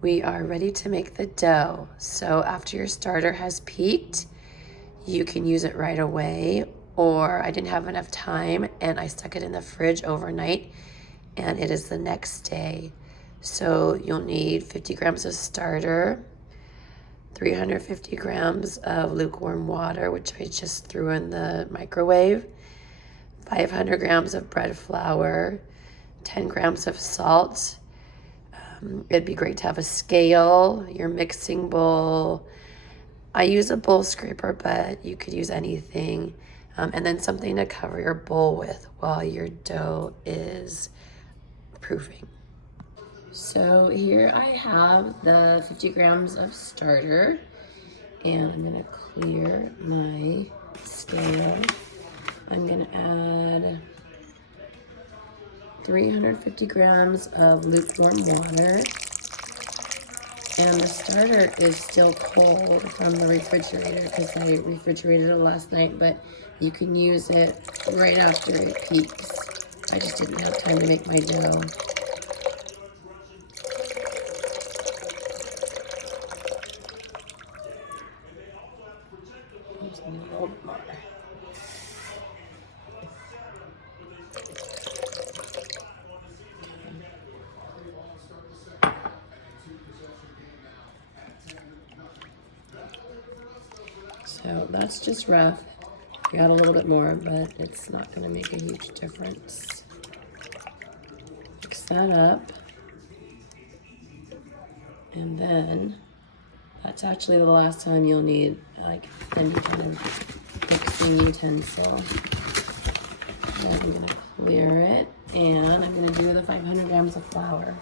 We are ready to make the dough. So after your starter has peaked, you can use it right away, or I didn't have enough time and I stuck it in the fridge overnight and it is the next day. So you'll need 50 grams of starter, 350 grams of lukewarm water, which I just threw in the microwave, 500 grams of bread flour, 10 grams of salt. It'd be great to have a scale, your mixing bowl. I use a bowl scraper, but you could use anything. And then something to cover your bowl with while your dough is proofing. So here I have the 50 grams of starter, and I'm gonna clear my scale. I'm gonna add 350 grams of lukewarm water. And the starter is still cold from the refrigerator because I refrigerated it last night, but you can use it right after it peaks. I just didn't have time to make my dough. Just need a little bit more. So that's just rough. I got a little bit more, but it's not going to make a huge difference. Mix that up. And then that's actually the last time you'll need like any kind of mixing utensil. And I'm going to clear it, and I'm going to do the 500 grams of flour.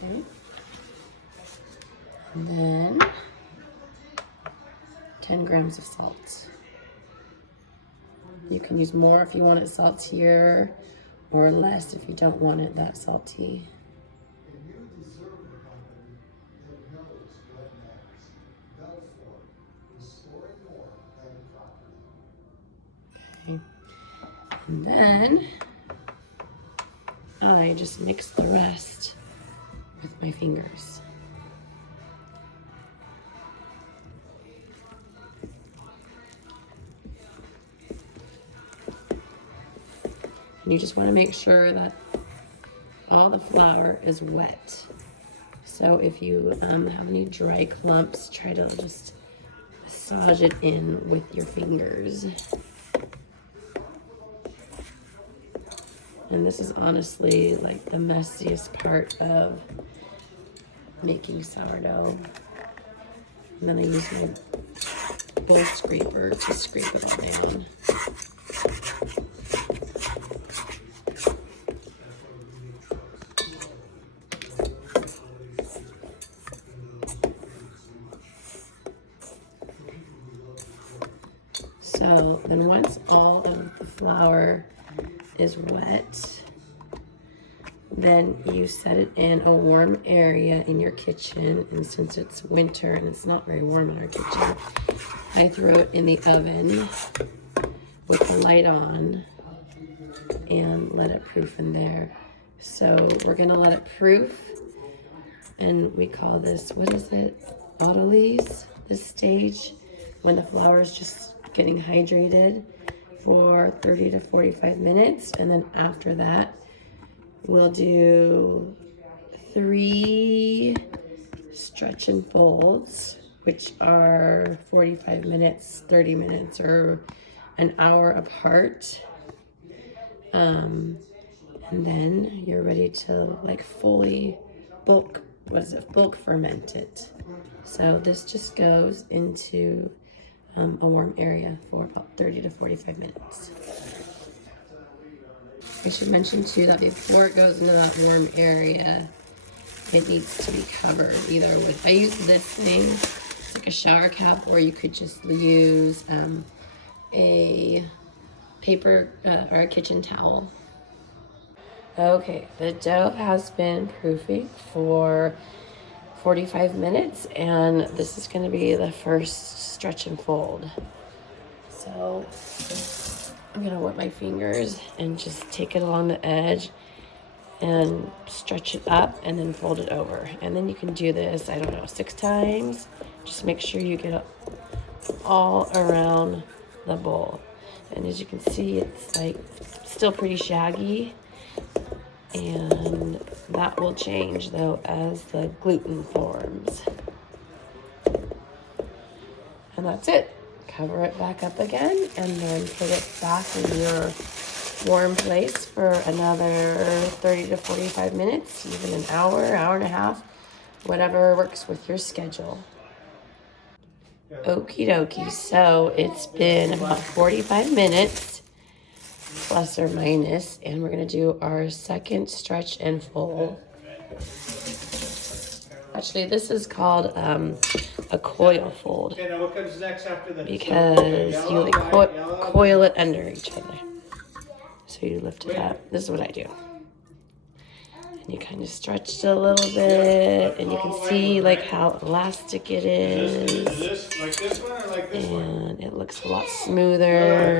Okay. And then 10 grams of salt. You can use more if you want it saltier, or less if you don't want it that salty. Okay. And then I just mix the rest with my fingers. And you just want to make sure that all the flour is wet. So if you have any dry clumps, try to just massage it in with your fingers. And this is honestly like the messiest part of making sourdough. And then I use my bowl scraper to scrape it all down. So then once all of the flour is wet, then you set it in a warm area in your kitchen. And since it's winter and it's not very warm in our kitchen, I throw it in the oven with the light on and let it proof in there. So we're gonna let it proof, and we call this, what is it? Autolyse, this stage, when the flour is just getting hydrated, for 30 to 45 minutes. And then after that, we'll do 3 stretch and folds, which are 45 minutes, 30 minutes, or an hour apart. And then you're ready to like fully bulk ferment it. So this just goes into a warm area for about 30 to 45 minutes. I should mention too that before it goes into that warm area, it needs to be covered either with, I use this thing, it's like a shower cap, or you could just use a paper or a kitchen towel. Okay, the dough has been proofing for 45 minutes, and this is going to be the first stretch and fold. So I'm going to wet my fingers and just take it along the edge and stretch it up and then fold it over. And then you can do this, I don't know, 6 times. Just make sure you get all around the bowl. And as you can see, it's like still pretty shaggy, and that will change though as the gluten forms. And that's it. Cover it back up again and then put it back in your warm place for another 30 to 45 minutes, even an hour, hour and a half, whatever works with your schedule. Okie dokie, so it's been about 45 minutes, plus or minus, and we're gonna do our second stretch and fold. Actually, this is called a coil fold, Okay, now what comes next after this? because you like coil it under each other. So you lift it up. This is what I do. And you kind of stretch it a little bit, and you can see like how elastic it is. Is this like this one or like this one? And it looks a lot smoother.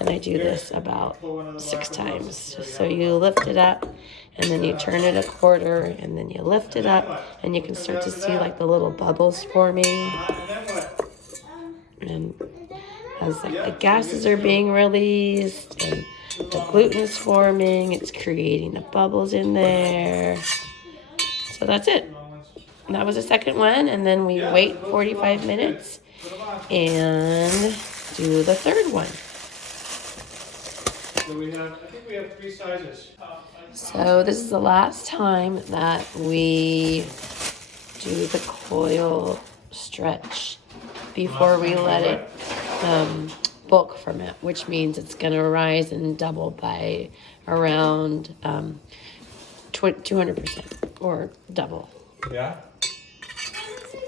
And I do this about 6 times. So you lift it up, and then you turn it a quarter, and then you lift it up, and you can start to see like the little bubbles forming. And then what? And as like the gases are being released and the gluten is forming, it's creating the bubbles in there. So that's it. And that was the second one, and then we wait 45 minutes and do the third one. So I think we have 3 sizes. So this is the last time that we do the coil stretch before we let it bulk ferment, which means it's going to rise and double by around 200% or double. Yeah?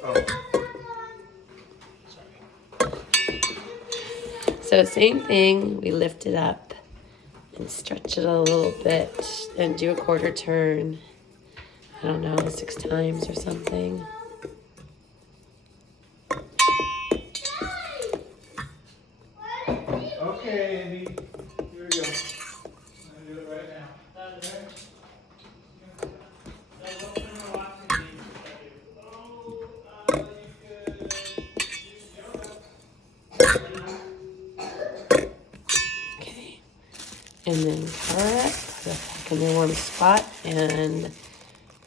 Oh. So same thing, we lift it up and stretch it a little bit and do a quarter turn. I don't know, 6 times or something. Okay, Andy. Here we go. I'm going to do it right now. Okay. And then cover it, put it back in the warm spot, and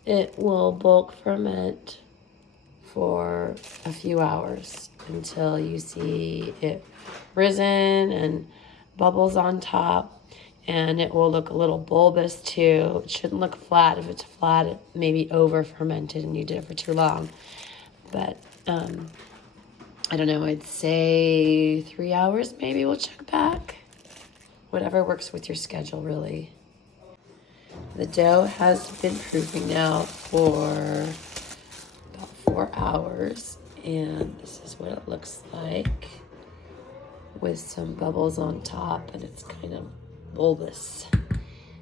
it will bulk ferment for a few hours until you see it risen and bubbles on top, and it will look a little bulbous too. It shouldn't look flat. If it's flat, it may be over fermented and you did it for too long. But I don't know, I'd say 3 hours maybe we'll check back. Whatever works with your schedule, really. The dough has been proofing now for about 4 hours, and this is what it looks like with some bubbles on top, and it's kind of bulbous.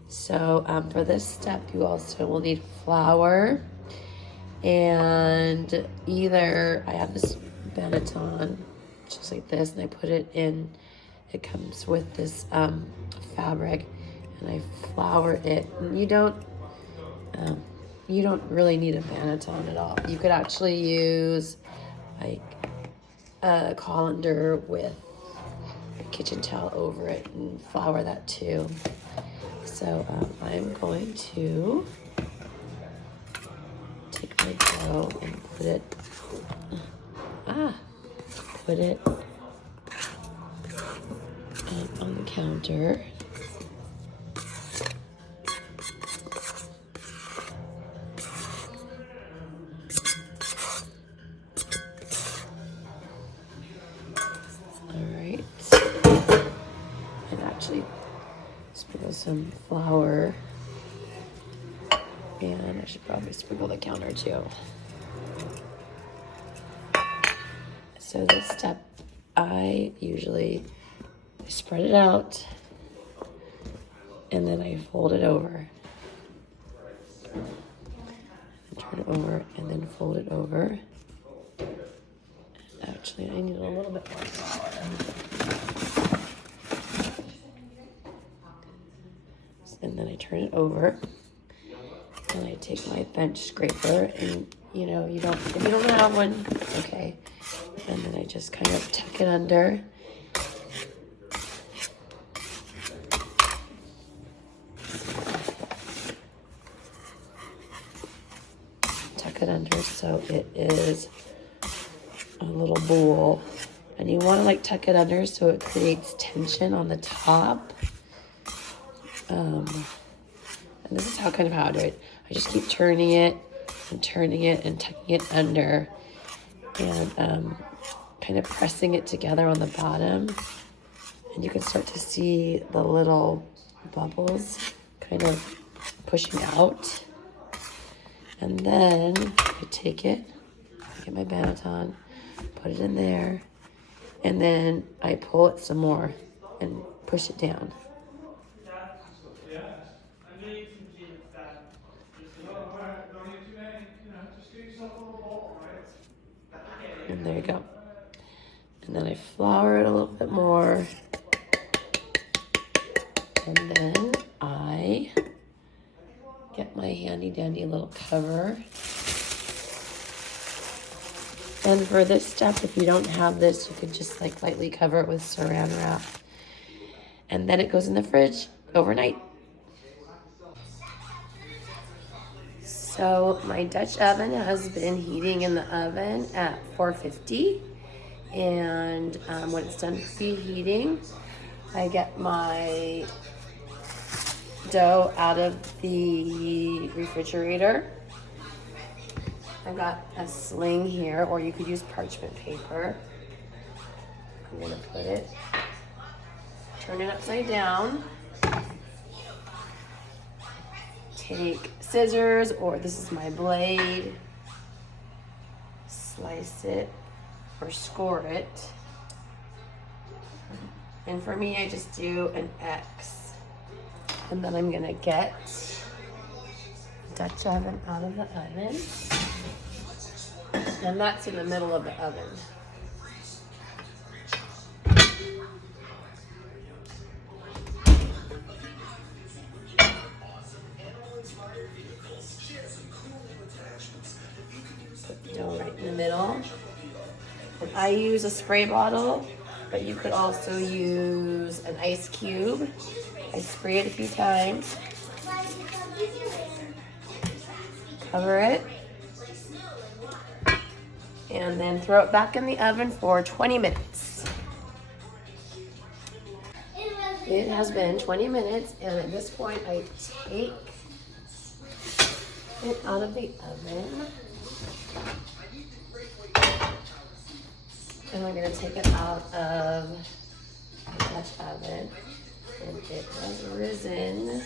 So for this step, you also will need flour, and either I have this Benetton, just like this, and I put it in. It comes with this fabric, and I flour it. And you don't really need a Benetton at all. You could actually use like a colander with a kitchen towel over it and flour that too. So I'm going to take my dough and put it on the counter. Alright. And actually sprinkle some flour. And I should probably sprinkle the counter too. So this step, I usually spread it out and then I fold it over. turn it over, and then fold it over. Actually, I need a little bit more flour. And then I turn it over, and I take my bench scraper, and if you don't have one, it's okay. And then I just kind of tuck it under. Tuck it under so it is a little bowl. And you want to tuck it under so it creates tension on the top. And this is how I do it. I just keep turning it and tucking it under, and kind of pressing it together on the bottom. And you can start to see the little bubbles kind of pushing out. And then I take it, get my banneton, put it in there, and then I pull it some more and push it down. And there you go. And then I flour it a little bit more. And then I get my handy dandy little cover. And for this step, if you don't have this, you could just lightly cover it with saran wrap. And then it goes in the fridge overnight. So my Dutch oven has been heating in the oven at 450. And when it's done preheating, I get my dough out of the refrigerator. I've got a sling here, or you could use parchment paper. I'm gonna turn it upside down. Take scissors, or this is my blade, slice it or score it. And for me, I just do an X. And then I'm gonna get the Dutch oven out of the oven. And that's in the middle of the oven. Put the dough right in the middle. And I use a spray bottle, but you could also use an ice cube. I spray it a few times. Cover it. And then throw it back in the oven for 20 minutes. It has been 20 minutes, and at this point I take it out of the oven. And I'm going to take it out of the Dutch oven. And it has risen.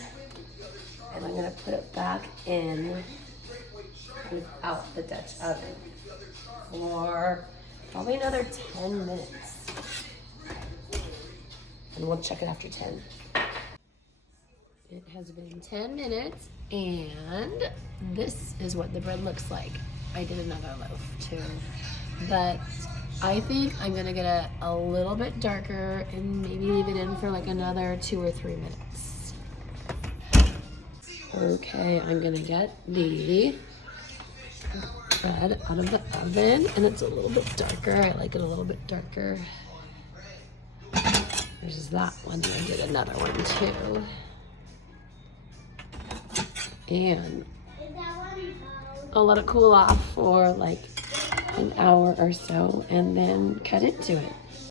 And I'm going to put it back in without the Dutch oven for probably another 10 minutes. And we'll check it after 10. It has been 10 minutes, and this is what the bread looks like. I did another loaf too, but I think I'm gonna get a little bit darker and maybe leave it in for another 2 or 3 minutes. Okay, I'm gonna get the bread out of the oven, and it's a little bit darker. I like it a little bit darker. There's that one, I did another one too. And I'll let it cool off for an hour or so, and then cut into it.